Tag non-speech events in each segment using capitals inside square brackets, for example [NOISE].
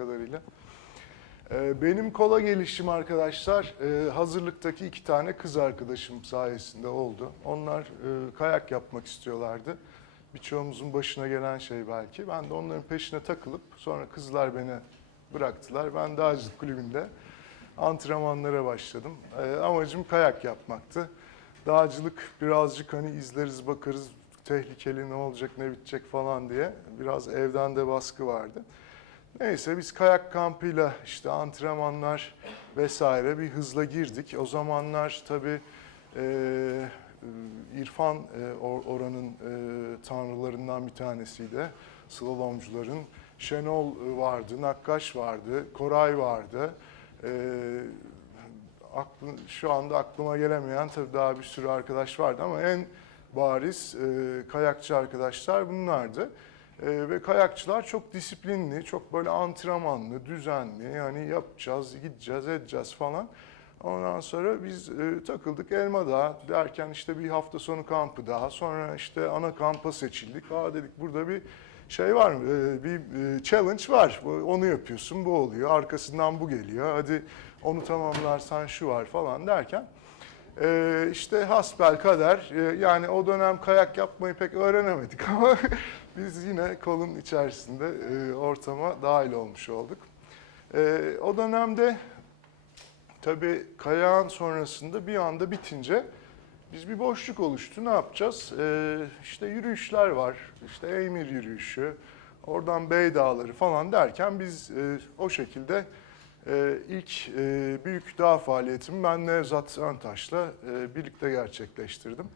kadarıyla. Ee, Benim kola gelişim arkadaşlar e, hazırlıktaki iki tane kız arkadaşım sayesinde oldu. Onlar e, kayak yapmak istiyorlardı. Birçoğumuzun başına gelen şey belki. Ben de onların peşine takılıp sonra kızlar beni bıraktılar. Ben dağcılık kulübünde antrenmanlara başladım. E, Amacım kayak yapmaktı. Dağcılık birazcık hani izleriz bakarız tehlikeli ne olacak ne bitecek falan diye biraz evden de baskı vardı. Neyse biz kayak kampıyla işte antrenmanlar vesaire bir hızla girdik. O zamanlar tabii e, İrfan e, or- oranın e, tanrılarından bir tanesiydi. Slalomcuların. Şenol vardı, Nakkaş vardı, Koray vardı. E, aklı, şu anda aklıma gelemeyen tabii daha bir sürü arkadaş vardı ama en bariz e, kayakçı arkadaşlar bunlardı. E, ve kayakçılar çok disiplinli, çok böyle antrenmanlı, düzenli. Yani yapacağız, gideceğiz, edeceğiz falan. Ondan sonra biz e, takıldık Elmadağ derken işte bir hafta sonu kampı daha. Sonra işte ana kampa seçildik. Aa dedik burada bir şey var mı? E, bir e, challenge var. Onu yapıyorsun, bu oluyor. Arkasından bu geliyor. Hadi onu tamamlarsan şu var falan derken. Ee, işte hasbel kader Ee, yani o dönem kayak yapmayı pek öğrenemedik [LAUGHS] ama biz yine kolun içerisinde e, ortama dahil olmuş olduk. Ee, o dönemde tabii kayağın sonrasında bir anda bitince biz bir boşluk oluştu. Ne yapacağız? Ee, işte yürüyüşler var. İşte Eymir yürüyüşü, oradan Bey Dağları falan derken biz e, o şekilde e, ilk e, büyük dağ faaliyetimi ben Nevzat Öntaş'la e, birlikte gerçekleştirdim.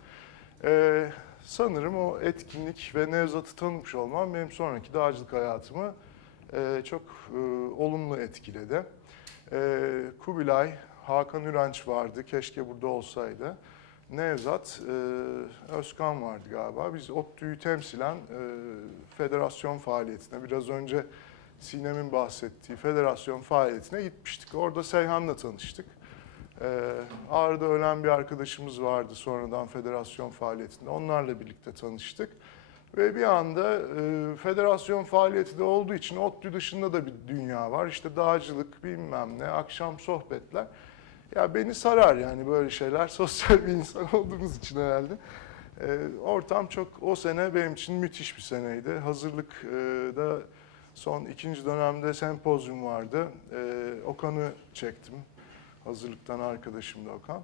E, sanırım o etkinlik ve Nevzat'ı tanımış olmam benim sonraki dağcılık hayatımı e, çok e, olumlu etkiledi. E, Kubilay, Hakan Ürenç vardı. Keşke burada olsaydı. Nevzat, e, Özkan vardı galiba. Biz ODTÜ'yü temsilen e, federasyon faaliyetine, biraz önce Sinem'in bahsettiği federasyon faaliyetine gitmiştik. Orada Seyhan'la tanıştık. E, Ağrı'da ölen bir arkadaşımız vardı sonradan federasyon faaliyetinde. Onlarla birlikte tanıştık. Ve bir anda e, federasyon faaliyeti de olduğu için ODTÜ dışında da bir dünya var. İşte dağcılık bilmem ne, akşam sohbetler. Ya beni sarar yani böyle şeyler. [LAUGHS] Sosyal bir insan olduğumuz için herhalde. E, ortam çok o sene benim için müthiş bir seneydi. Hazırlıkta son ikinci dönemde sempozyum vardı. E, Okan'ı çektim. Hazırlıktan arkadaşım da Okan.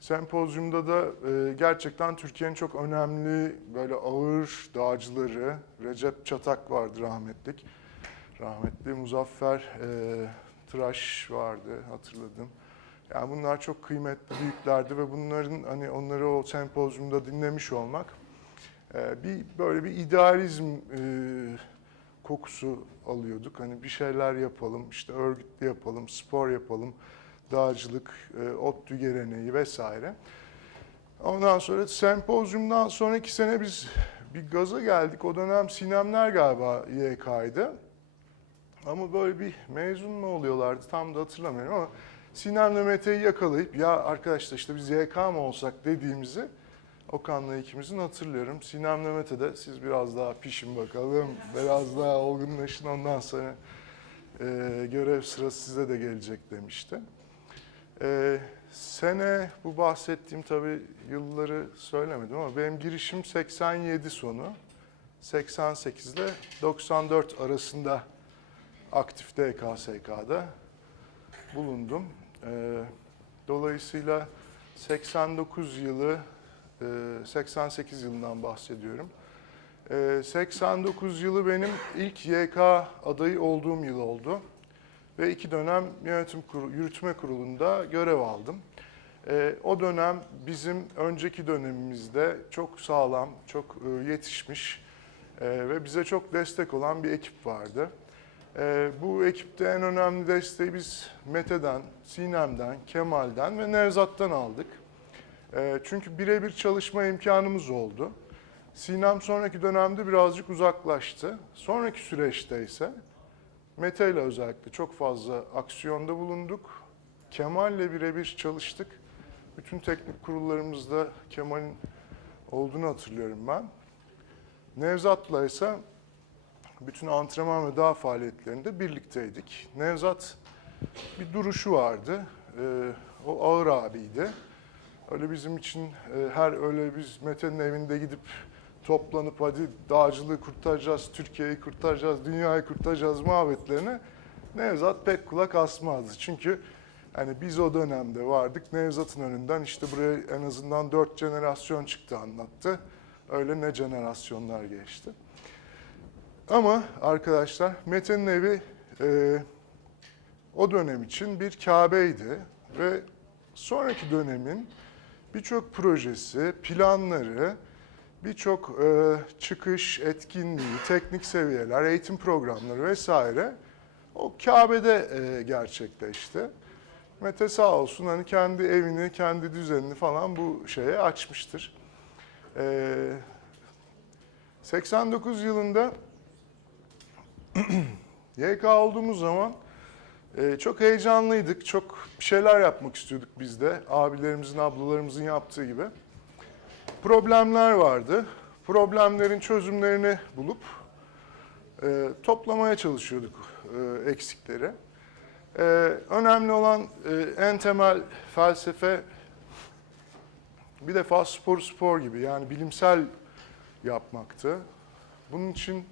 Sempozyumda da e, gerçekten Türkiye'nin çok önemli böyle ağır dağcıları, Recep Çatak vardı rahmetlik. Rahmetli Muzaffer e, Tıraş vardı hatırladım. Yani bunlar çok kıymetli büyüklerdi ve bunların hani onları o sempozyumda dinlemiş olmak e, bir böyle bir idealizm e, kokusu alıyorduk. Hani bir şeyler yapalım, işte örgütlü yapalım, spor yapalım, dağcılık, e, ODTÜ geleneği vesaire. Ondan sonra sempozyumdan sonraki sene biz bir gaza geldik. O dönem Sinemler galiba YK'ydı. Ama böyle bir mezun mu oluyorlardı tam da hatırlamıyorum ama Sinem'le Mete'yi yakalayıp ya arkadaşlar işte biz YK mı olsak dediğimizi Okan'la ikimizin hatırlıyorum. Sinem'le Mete de siz biraz daha pişin bakalım, biraz daha olgunlaşın ondan sonra e, görev sırası size de gelecek demişti. E, sene bu bahsettiğim tabii yılları söylemedim ama benim girişim 87 sonu. 88 ile 94 arasında aktif DKSK'da bulundum. Ee, dolayısıyla 89 yılı, e, 88 yılından bahsediyorum. Ee, 89 yılı benim ilk YK adayı olduğum yıl oldu. Ve iki dönem yönetim kurulu, yürütme kurulunda görev aldım. Ee, o dönem bizim önceki dönemimizde çok sağlam, çok e, yetişmiş e, ve bize çok destek olan bir ekip vardı. Ee, bu ekipte en önemli desteği biz Mete'den, Sinem'den, Kemal'den ve Nevzat'tan aldık. Ee, çünkü birebir çalışma imkanımız oldu. Sinem sonraki dönemde birazcık uzaklaştı. Sonraki süreçte ise Mete ile özellikle çok fazla aksiyonda bulunduk. Kemal'le birebir çalıştık. Bütün teknik kurullarımızda Kemal'in olduğunu hatırlıyorum ben. Nevzat'la ise bütün antrenman ve dağ faaliyetlerinde birlikteydik. Nevzat bir duruşu vardı. Ee, o ağır abiydi. Öyle bizim için e, her öyle biz Mete'nin evinde gidip toplanıp hadi dağcılığı kurtaracağız, Türkiye'yi kurtaracağız, dünyayı kurtaracağız muhabbetlerine Nevzat pek kulak asmazdı. Çünkü hani biz o dönemde vardık. Nevzat'ın önünden işte buraya en azından dört jenerasyon çıktı anlattı. Öyle ne jenerasyonlar geçti. Ama arkadaşlar Mete'nin evi e, o dönem için bir Kabe'ydi ve sonraki dönemin birçok projesi, planları, birçok e, çıkış, etkinliği, teknik seviyeler, eğitim programları vesaire o Kabe'de e, gerçekleşti. Mete sağ olsun hani kendi evini, kendi düzenini falan bu şeye açmıştır. E, 89 yılında [CLEARS THROAT] YK olduğumuz zaman e, çok heyecanlıydık. Çok bir şeyler yapmak istiyorduk biz de. Abilerimizin, ablalarımızın yaptığı gibi. Problemler vardı. Problemlerin çözümlerini bulup e, toplamaya çalışıyorduk e, eksikleri. E, önemli olan e, en temel felsefe bir defa spor spor gibi yani bilimsel yapmaktı. Bunun için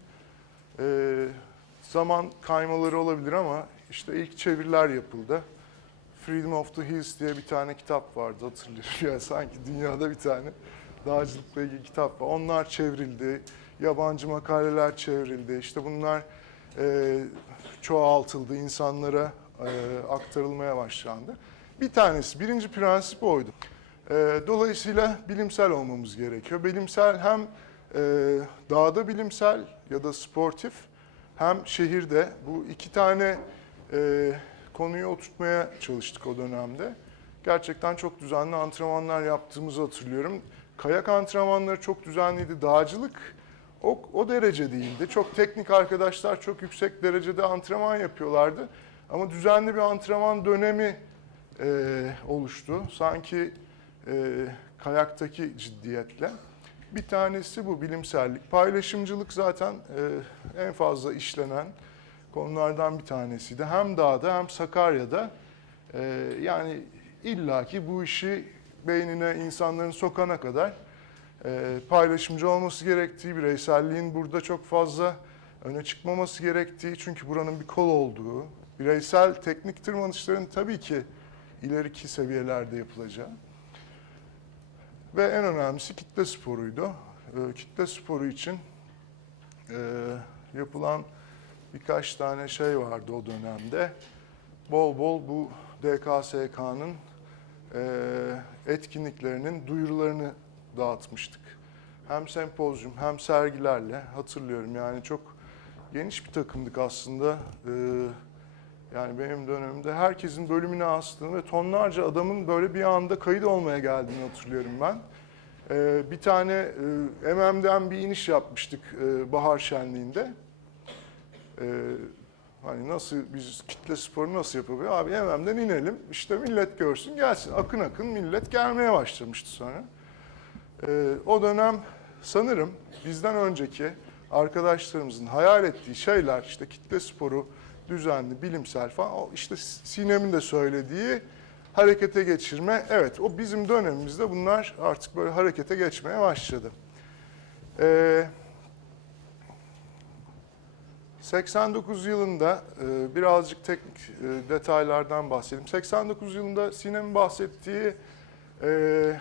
e, zaman kaymaları olabilir ama işte ilk çeviriler yapıldı. Freedom of the Hills diye bir tane kitap vardı hatırlıyorum. [LAUGHS] Yani sanki dünyada bir tane dağcılıkla ilgili kitap var. Onlar çevrildi. Yabancı makaleler çevrildi. İşte bunlar e, çoğaltıldı, insanlara e, aktarılmaya başlandı. Bir tanesi, birinci prensip oydu. E, dolayısıyla bilimsel olmamız gerekiyor. Bilimsel hem e, dağda bilimsel ya da sportif hem şehirde bu iki tane e, konuyu oturtmaya çalıştık o dönemde. Gerçekten çok düzenli antrenmanlar yaptığımızı hatırlıyorum. Kayak antrenmanları çok düzenliydi. Dağcılık o, o derece değildi. Çok teknik arkadaşlar çok yüksek derecede antrenman yapıyorlardı. Ama düzenli bir antrenman dönemi e, oluştu. Sanki e, kayaktaki ciddiyetle. Bir tanesi bu bilimsellik. Paylaşımcılık zaten e, en fazla işlenen konulardan bir tanesiydi. Hem dağda hem Sakarya'da e, yani illaki bu işi beynine insanların sokana kadar e, paylaşımcı olması gerektiği, bireyselliğin burada çok fazla öne çıkmaması gerektiği çünkü buranın bir kol olduğu, bireysel teknik tırmanışların tabii ki ileriki seviyelerde yapılacağı ve en önemlisi kitle sporuydu. E, kitle sporu için e, yapılan birkaç tane şey vardı o dönemde. Bol bol bu DKSK'nın etkinliklerinin duyurularını dağıtmıştık. Hem sempozyum hem sergilerle hatırlıyorum yani çok geniş bir takımdık aslında. E, yani benim dönemimde herkesin bölümüne astığını ve tonlarca adamın böyle bir anda kayıt olmaya geldiğini hatırlıyorum ben. E, bir tane e, MM'den bir iniş yapmıştık e, bahar şenliğinde. E, hani nasıl biz kitle sporu nasıl yapabiliyor? Abi MM'den inelim işte millet görsün gelsin. Akın akın millet gelmeye başlamıştı sonra. E, o dönem sanırım bizden önceki arkadaşlarımızın hayal ettiği şeyler işte kitle sporu düzenli, bilimsel falan o işte Sinem'in de söylediği harekete geçirme. Evet o bizim dönemimizde bunlar artık böyle harekete geçmeye başladı. Ee, 89 yılında e, birazcık teknik e, detaylardan bahsedeyim. 89 yılında Sinem'in bahsettiği e,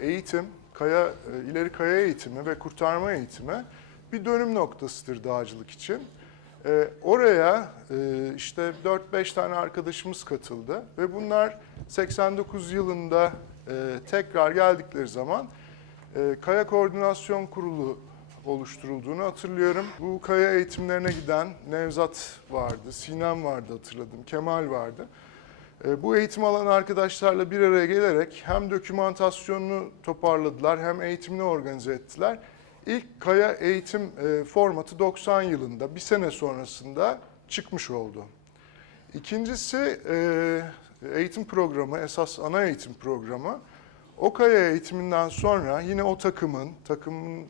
eğitim, kaya e, ileri kaya eğitimi ve kurtarma eğitimi bir dönüm noktasıdır dağcılık için. E, oraya e, işte 4-5 tane arkadaşımız katıldı ve bunlar 89 yılında e, tekrar geldikleri zaman e, Kaya Koordinasyon Kurulu oluşturulduğunu hatırlıyorum. Bu kaya eğitimlerine giden Nevzat vardı, Sinem vardı hatırladım, Kemal vardı. E, bu eğitim alan arkadaşlarla bir araya gelerek hem dokümantasyonunu toparladılar hem eğitimini organize ettiler. İlk kaya eğitim e, formatı 90 yılında, bir sene sonrasında çıkmış oldu. İkincisi e, eğitim programı, esas ana eğitim programı. O kaya eğitiminden sonra yine o takımın, takımın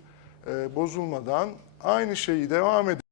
e, bozulmadan aynı şeyi devam edip